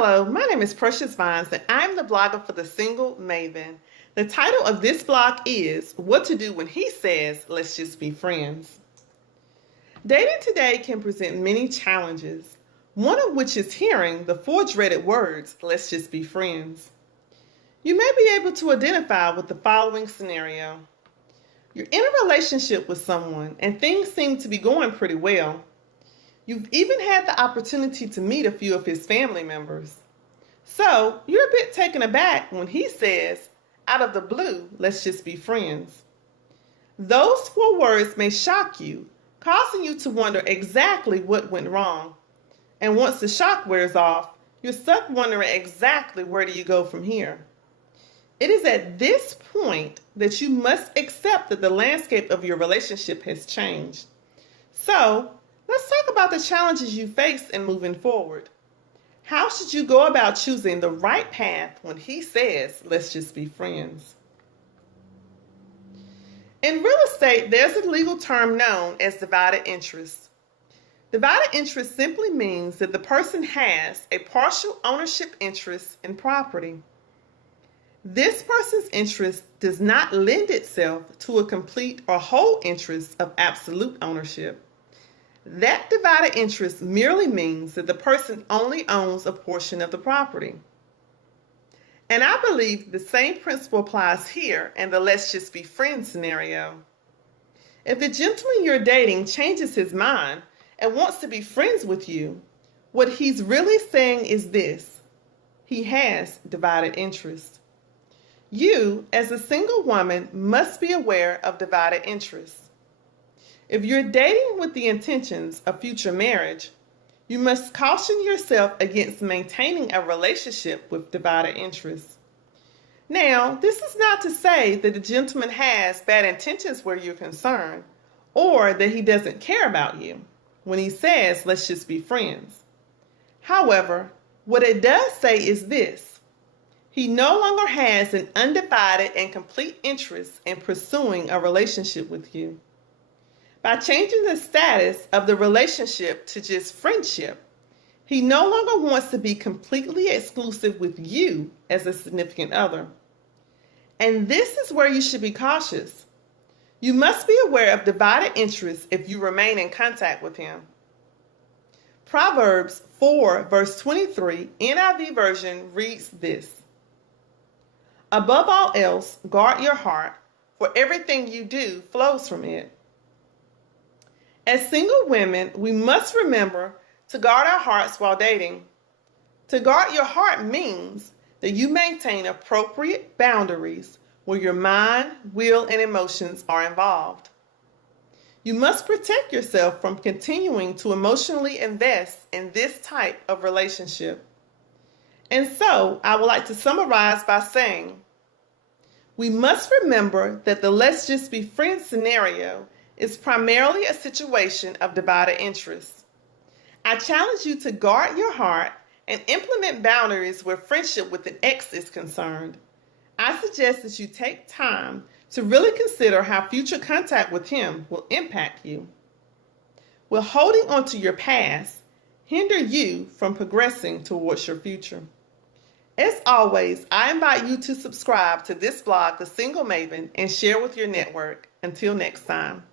Hello, my name is Precious Vines and I'm the blogger for The Single Maven. The title of this blog is What to Do When He Says, Let's Just Be Friends. Dating today can present many challenges, one of which is hearing the four dreaded words, let's just be friends. You may be able to identify with the following scenario. You're in a relationship with someone and things seem to be going pretty well. You've even had the opportunity to meet a few of his family members. So you're a bit taken aback when he says, out of the blue, let's just be friends. Those four words may shock you, causing you to wonder exactly what went wrong. And once the shock wears off, you're stuck wondering exactly where do you go from here. It is at this point that you must accept that the landscape of your relationship has changed. So, let's talk about the challenges you face in moving forward. How should you go about choosing the right path when he says, let's just be friends? In real estate, there's a legal term known as divided interest. Divided interest simply means that the person has a partial ownership interest in property. This person's interest does not lend itself to a complete or whole interest of absolute ownership. That divided interest merely means that the person only owns a portion of the property. And I believe the same principle applies here in the let's just be friends scenario. If the gentleman you're dating changes his mind and wants to be friends with you, what he's really saying is this: he has divided interest. You, as a single woman, must be aware of divided interest. If you're dating with the intentions of future marriage, you must caution yourself against maintaining a relationship with divided interests. Now, this is not to say that the gentleman has bad intentions where you're concerned, or that he doesn't care about you when he says, let's just be friends. However, what it does say is this: he no longer has an undivided and complete interest in pursuing a relationship with you. By changing the status of the relationship to just friendship, he no longer wants to be completely exclusive with you as a significant other. And this is where you should be cautious. You must be aware of divided interests if you remain in contact with him. Proverbs 4 verse 23 NIV version reads this: above all else, guard your heart, for everything you do flows from it. As single women, we must remember to guard our hearts while dating. To guard your heart means that you maintain appropriate boundaries where your mind, will, and emotions are involved. You must protect yourself from continuing to emotionally invest in this type of relationship. And so, I would like to summarize by saying, we must remember that the let's just be friends scenario is primarily a situation of divided interest. I challenge you to guard your heart and implement boundaries where friendship with an ex is concerned. I suggest that you take time to really consider how future contact with him will impact you. Will holding on to your past hinder you from progressing towards your future? As always, I invite you to subscribe to this blog, The Single Maven, and share with your network. Until next time.